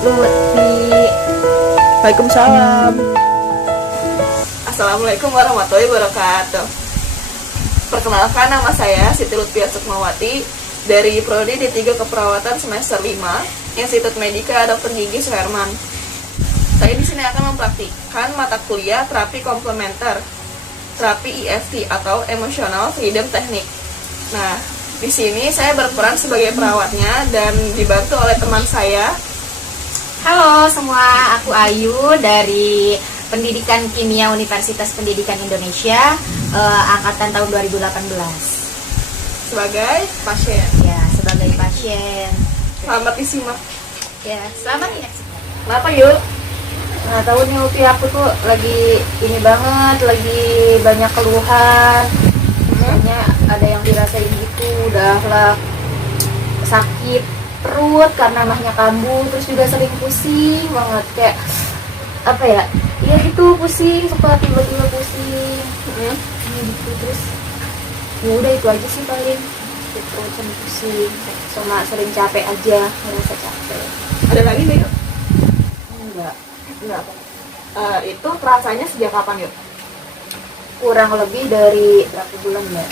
Lutfi. Waalaikumsalam. Assalamualaikum warahmatullahi wabarakatuh. Perkenalkan, nama saya Siti Lutfi Sukmawati dari Prodi D3 Keperawatan semester 5 Institut Medika Dr. Gigi Suherman. Saya di sini akan mempraktikkan mata kuliah terapi komplementer, terapi EFT atau Emotional Freedom Technique. Nah, di sini saya berperan sebagai perawatnya dan dibantu oleh teman saya. Halo semua, aku Ayu dari Pendidikan Kimia Universitas Pendidikan Indonesia, angkatan tahun 2018. Sebagai pasien. Ya, sebagai pasien. Selamat disimak. Ya, selamat menyaksikan. Kenapa yuk? Nah, tahu nih Lutfi, aku tuh lagi ini banget, lagi banyak keluhan. Misalnya ada yang dirasain gitu, udahlah sakit perut karena mahnya kambuh, terus juga sering pusing banget, kayak apa ya, iya gitu, pusing, suka tiba-tiba pusing gitu. Terus ya udah itu aja sih paling, perut sama pusing, sama sering capek aja, merasa capek. Ada lagi nggak yuk? Enggak, Enggak. Itu rasanya sejak kapan yuk? kurang lebih dari berapa bulan ya?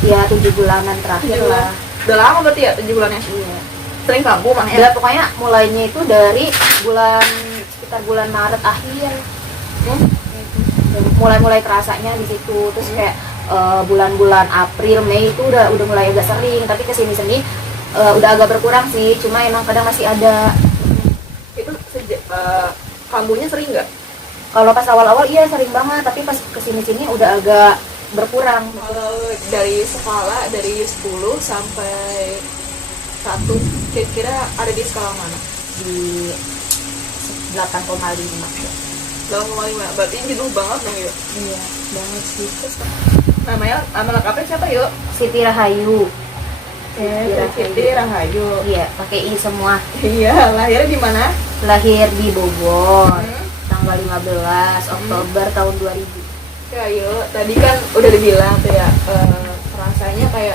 Ya 7 bulanan terakhir lah. Udah lama berarti ya 7 bulannya? Iya. Sering kambuh mana Ya ya? pokoknya mulainya itu dari sekitar bulan Maret akhir. Mulai kerasanya di situ. Terus kayak bulan-bulan April, Mei itu udah mulai agak sering. Tapi kesini sini udah agak berkurang sih. Cuma emang kadang masih ada. Itu kambuhnya sering nggak? Kalau pas awal-awal iya sering banget. Tapi pas kesini sini udah agak berkurang. Kalau dari skala dari 10 sampai 1 kira-kira ada di skala mana? Di 8,5. 8,5. Berarti jenuh banget dong yuk. Iya, banget sih. Nama lengkapnya siapa yuk? Siti Rahayu. Siti Rahayu. Iya, pakai I semua. Iya, lahirnya di mana? Lahir di Bogor, tanggal 15 Oktober tahun 2000. Ya yuk, tadi kan udah dibilang tuh ya, rasanya kayak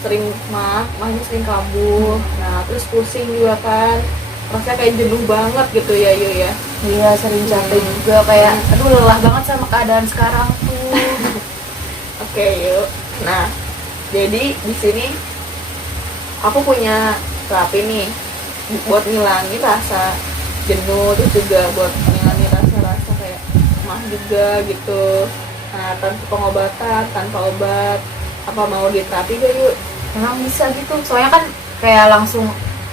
sering mahnya sering kambuh, nah terus pusing juga kan, rasanya kayak jenuh banget gitu ya yuk ya. Iya, sering capek juga, kayak aduh lelah banget sama keadaan sekarang tuh. Oke yuk, nah jadi di sini aku punya terapi nih buat ngilangin rasa jenuh, terus juga buat ngilangin rasa-rasa kayak mah juga gitu. Nah, tanpa pengobatan, tanpa obat, apa mau diterapi gak yuk? Emang bisa gitu, soalnya kan kayak langsung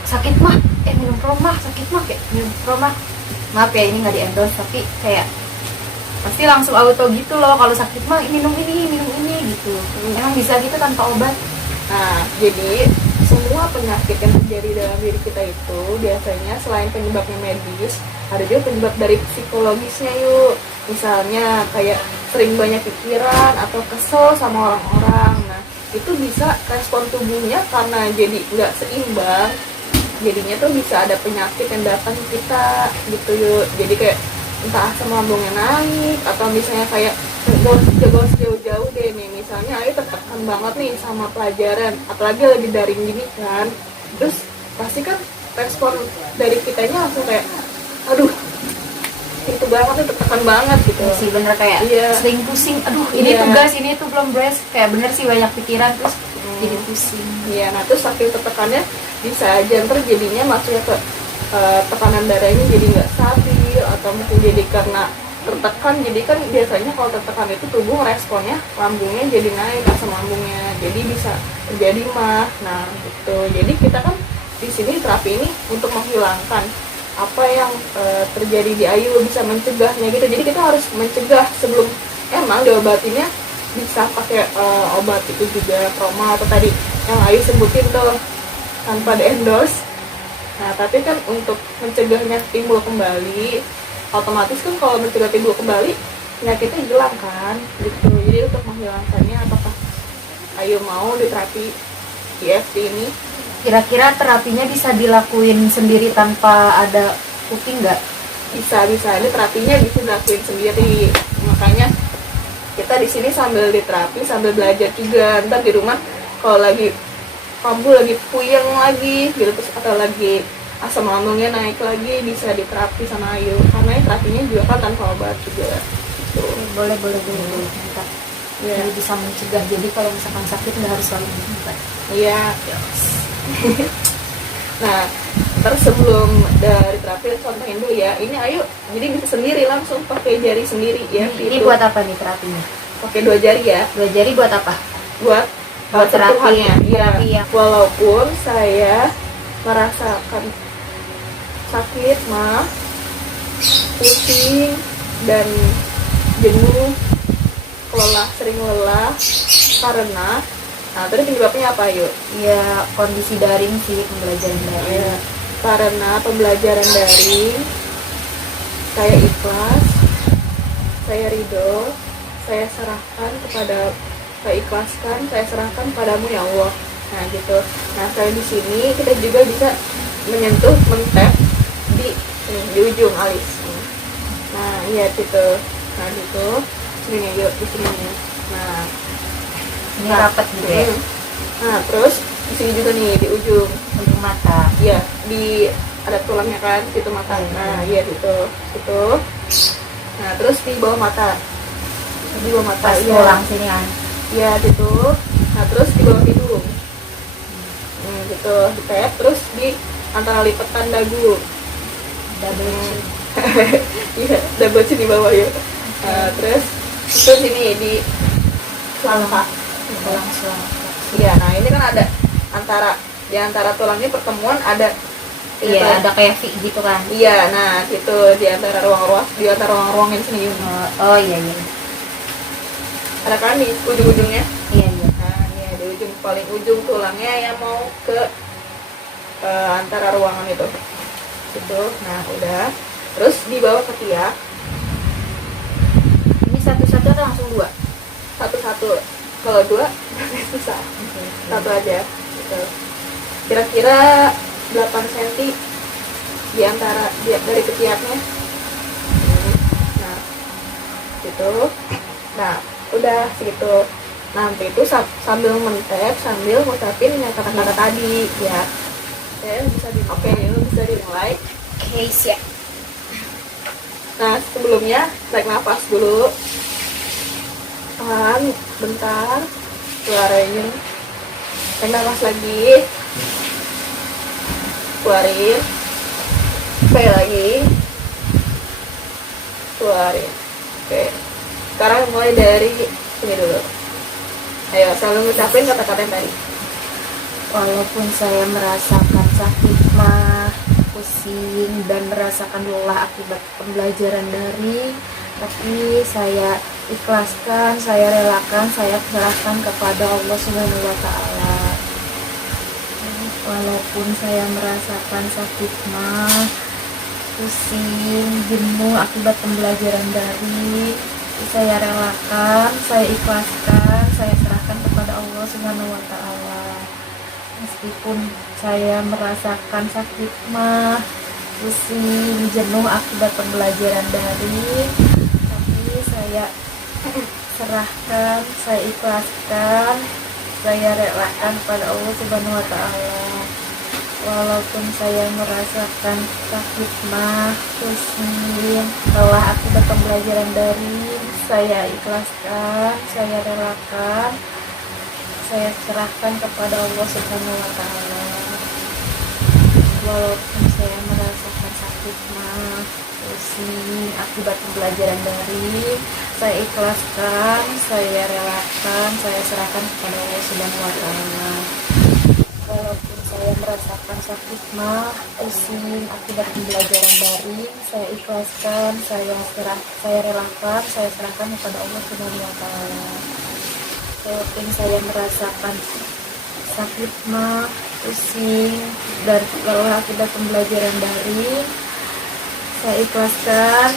sakit mah, minum promah, sakit mah kayak minum promah. Maaf ya ini nggak di endorse, tapi kayak pasti langsung auto gitu loh, kalau sakit mah minum ini gitu. Emang bisa gitu tanpa obat. Nah, jadi semua penyakit yang terjadi dalam diri kita itu biasanya selain penyebabnya medis, ada juga penyebab dari psikologisnya yuk. Misalnya kayak sering banyak pikiran atau kesel sama orang-orang. Nah, itu bisa respon tubuhnya karena jadi nggak seimbang. Jadinya tuh bisa ada penyakit yang datang ke kita gitu yuk. Jadi kayak entah asam lambungnya naik, atau misalnya kayak jago jauh-jauh deh nih, misalnya Ayu tertekan banget nih sama pelajaran, apalagi lagi daring gini kan, terus pasti kan respon dari kitanya langsung kayak aduh itu banget nih, tertekan banget gitu sih, bener kayak sering pusing, aduh ini tugas, ini tuh belum beres, kayak bener sih banyak pikiran terus jadi pusing. Iya, nah terus saking tertekannya bisa aja terjadinya maksudnya ke tekanan darahnya jadi nggak stabil, atau mungkin jadi karena tertekan. Jadi kan biasanya kalau tertekan itu tubuh responnya lambungnya jadi naik, asam lambungnya, jadi bisa terjadi mah. Nah gitu, jadi kita kan di sini terapi ini untuk menghilangkan apa yang terjadi di Ayu, bisa mencegahnya gitu. Jadi kita harus mencegah sebelum emang diobatinnya. Bisa pakai obat itu juga proma atau tadi yang Ayu sebutin tuh tanpa di endorse. Nah tapi kan untuk mencegahnya timbul kembali, otomatis kan kalau mencegah timbul kembali penyakitnya hilang kan gitu. Jadi untuk menghilangkannya, apakah Ayu mau di terapi EFT ini? Kira-kira terapinya bisa dilakuin sendiri tanpa ada cooking nggak? Bisa ini terapinya bisa dilakuin sendiri. Makanya kita di sini sambil diterapi sambil belajar juga. Ntar di rumah kalau lagi kambuh lagi puyeng lagi gitu, terus atau lagi asam lambungnya naik lagi, bisa diterapi sama Ayu karena terapinya juga kan tanpa obat juga gitu. Boleh minta. Iya. Jadi bisa mencegah, jadi kalau misalkan sakit nggak harus selalu minta. Iya. Nah, terus sebelum dari terapi contohin dulu ya, ini Ayu jadi bisa sendiri langsung pakai jari sendiri ya. Ini gitu. buat apa nih terapinya? Pakai 2 jari ya, 2 jari buat apa? buat Terapi. sentuhannya. Iya. Terapi ya. Walaupun saya merasakan sakit mah, pusing dan jenuh, sering lelah karena tadi penyebabnya apa yuk? Ya kondisi daring sih, pembelajaran daring. Ya, karena pembelajaran daring saya ikhlas, saya ridho, saya ikhlaskan, saya serahkan padamu ya Allah. Nah gitu. Nah saya di sini kita juga bisa menyentuh, mentap di ujung alis. Nah iya gitu. Nah gitu. Sini nih yuk, di sini nih. Nah Ini rapat gitu ya. Nah terus di sini juga nih di ujung mata. Iya, ada tulangnya kan, situ mata. Nah, iya gitu. Nah, terus di bawah mata. Di bawah mata Pas tulang sini kan. Iya, gitu. Nah, terus di bawah hidung. Gitu, ditep terus di antara lipatan dagu. Double chin. Iya, double chin di bawah ya. Nah, terus sini di selangkah. Iya, nah ini kan ada di antara tulangnya pertemuan ada. Iya, ada kayak V gitu kan. Iya, nah itu di antara ruang-ruang yang sini. Oh iya. Ada kan di ujung-ujungnya? Iya. Nah, iya di ujung paling ujung tulangnya yang mau ke antara ruangan itu. Itu. Nah, udah. Terus di bawah ketiak. Ini satu-satu atau langsung 2? Satu-satu. Kalau 2 susah. Satu aja. Gitu. Kira-kira 8 cm di antara dari ketiaknya. Nah, gitu. Nah, udah segitu. Nanti itu sambil mentep, sambil ngucapin yang kata-kata tadi ya. Oke, bisa dimulai. Oke, siap. Nah, sebelumnya tarik nafas dulu. Tahan bentar. Keluarin. Tarik nafas lagi. Keluarin. Sekali lagi. Keluarin. Oke. Sekarang mulai dari sini dulu. Ayo, selalu ngucapin kata-kata yang tadi. Walaupun saya merasakan sakit mah, pusing, dan merasakan lelah akibat pembelajaran daring, tapi saya ikhlaskan, saya relakan, saya serahkan kepada Allah Subhanahu wa Ta'ala. Walaupun saya merasakan sakit mah, pusing, jenuh akibat pembelajaran daring, saya relakan, saya ikhlaskan, saya serahkan kepada Allah Subhanahu wa Ta'ala. Meskipun saya merasakan sakit mah, pusing, jenuh akibat pembelajaran daring, tapi saya serahkan, saya ikhlaskan, saya relakan kepada Allah Subhanahu wa Ta'ala. Walaupun saya merasakan sakit mah, pusing, lelah akibat pembelajaran daring, saya ikhlaskan, saya relakan, saya serahkan kepada Allah Subhanahu wa Ta'ala. Walaupun saya merasakan sakit mah, pusing akibat pembelajaran daring, saya ikhlaskan, saya relakan, saya serahkan kepada Allah Subhanahu wa Ta'ala. Walaupun saya merasakan sakit mah, pusing akibat pembelajaran daring, saya ikhlaskan, saya relakan, saya serahkan kepada Allah Subhanahu wa Ta'ala. Walaupun saya merasakan sakit mah, pusing, dan lelah akibat pembelajaran daring, saya ikhlaskan,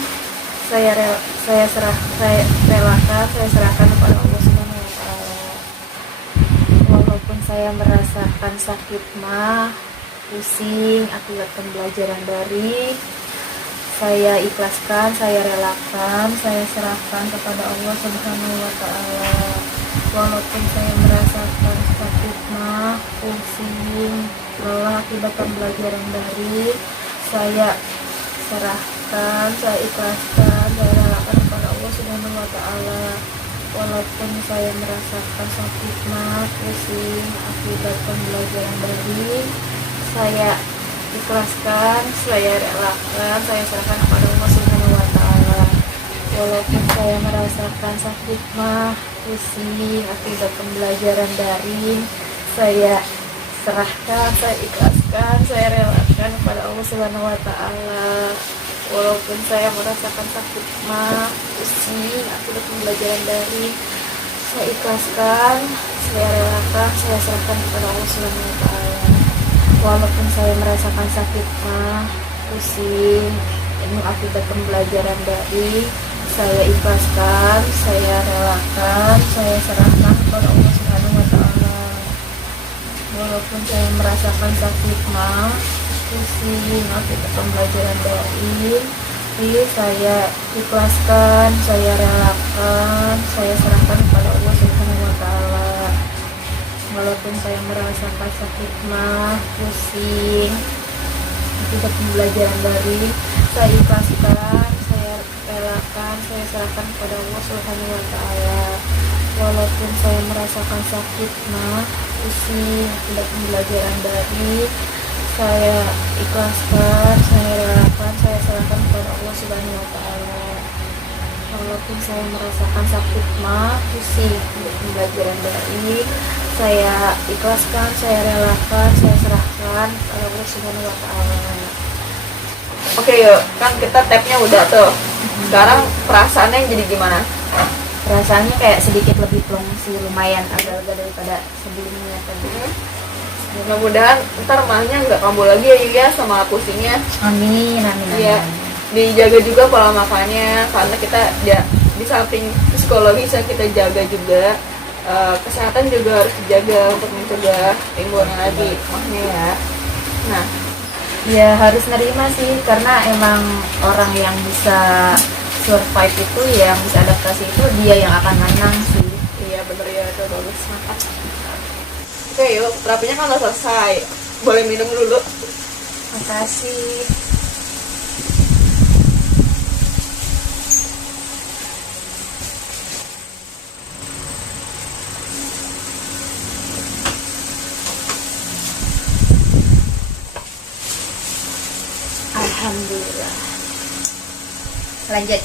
saya relakan, saya serahkan kepada Allah Subhanahu wa Ta'ala. Walaupun saya merasakan sakit mah, pusing akibat pembelajaran daring, saya ikhlaskan, saya relakan, saya serahkan kepada Allah Subhanahu wa Ta'ala. Walaupun saya merasakan sakit mah, pusing, lelah akibat pembelajaran daring. Saya serahkan, saya ikhlaskan, saya relakan kepada Allah Subhanahu wa Ta'ala. Walaupun saya merasakan sakit mah, pusing akibat pembelajaran daring, saya ikhlaskan, saya relakan, saya serahkan kepada Allah Subhanahu wa Ta'ala. Walaupun saya merasakan sakit mah, pusing akibat pembelajaran daring, saya serahkan, saya ikhlaskan, saya relakan kepada Allah Subhanahu wa Ta'ala. Walaupun saya merasakan sakit mah, pusing akibat pembelajaran daring, saya ikhlaskan, saya relakan, saya serahkan kepada Allah Subhanahu wa Ta'ala. Walaupun saya merasakan sakit mah, pusing akibat pembelajaran daring, saya ikhlaskan, saya relakan, saya serahkan kepada Allah Subhanahu wa Ta'ala. Walaupun saya merasakan sakit mah, pusing akibat pembelajaran daring, saya ikhlaskan, saya relakan, saya serahkan kepada Allah Subhanahu wa Ta'ala. Walaupun saya merasakan sakit mah, pusing akibat pembelajaran daring, saya ikhlaskan, saya relakan, saya serahkan kepada Allah Subhanahu wa Ta'ala. Walaupun saya merasakan sakit mah, pusing akibat pembelajaran daring, saya ikhlaskan, saya relakan, saya serahkan kepada Allah Subhanahu wa Ta'ala. Walaupun saya merasakan sakit mah, pusing akibat pembelajaran daring, saya ikhlaskan, saya relakan, saya serahkan kepada Allah Subhanahu wa Ta'ala. Oke yuk, kan kita tabnya udah tuh. Sekarang perasaannya jadi gimana? Rasanya kayak sedikit lebih plong sih, lumayan agak-agak daripada sebelumnya tadi. Mudah-mudahan ntar mahnya nggak kambuh lagi ya Yuya sama pusingnya. Amin, amin, amin. Iya, dijaga juga pola makannya karena kita ya di samping psikologis yang kita jaga juga kesehatan juga harus dijaga untuk mencegah timbulnya lagi mahnya ya. Nah, Ya harus nerima sih, karena emang orang yang bisa survive itu, yang bisa adaptasi itu dia yang akan menang sih. iya bener ya, itu bagus, mantap. Oke yuk, terapinya kan udah selesai, boleh minum dulu. Makasih. Alhamdulillah. Lanjut.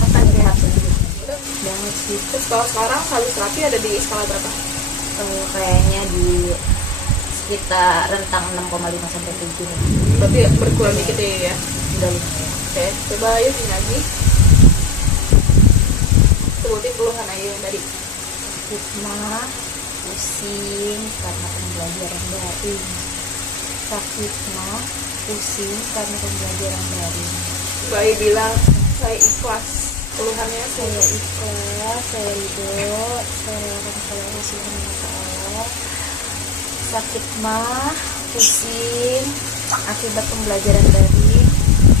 Makan sehat dulu. Banget sih. Terus kalau sekarang habis terapi ada di skala berapa? Kayaknya di sekitar rentang 6,5 sampai 7. Berarti berkurang dikit ya. Udah lumayan. Oke, coba yuk ini lagi. Sebutin keluhan aja yang tadi. Sakit mah, pusing karena pembelajaran daring. Sakit mah, pusing karena pembelajaran daring. Bayi bilang saya ikhlas. Keluhannya Saya ikhlas, saya ridho, saya relakan kepada Allah Subhanahu wa Ta'ala. Sakit mah, pusing akibat pembelajaran daring,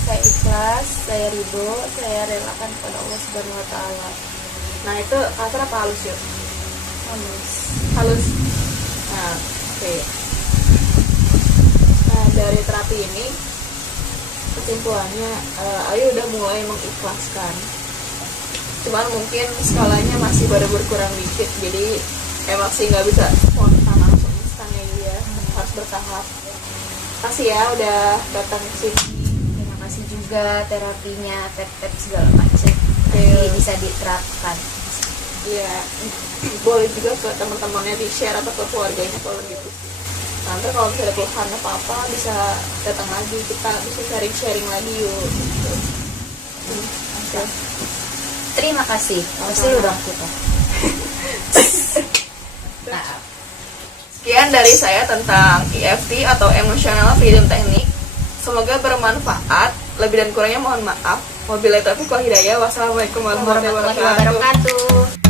saya ikhlas, saya ridho, saya relakan kepada Allah Subhanahu wa Ta'ala. Nah itu kasar apa halus yuk? Halus. Halus. Nah, oke. Nah dari terapi ini kesimpulannya Ayu udah mulai mengikhlaskan. Cuman mungkin skalanya masih baru berkurang dikit, jadi emang sih nggak bisa spontan langsung instannya dia, harus bertahap. Kasih ya udah datang ke sini. Terima kasih juga terapinya, tet-tet segala macam. Jadi bisa diterapkan. Iya, boleh juga ke teman-temannya di share atau ke keluarganya kalau gitu. Nanti kalau misalnya ada keluhan apa-apa bisa datang lagi, kita bisa sharing-sharing lagi yuk. Oke. Terima kasih. Pasti udah kita. Nah, sekian dari saya tentang EFT atau Emotional Freedom Technique. Semoga bermanfaat. Lebih dan kurangnya mohon maaf. Wabillahi taufiq wal hidayah. Wassalamualaikum warahmatullahi wabarakatuh.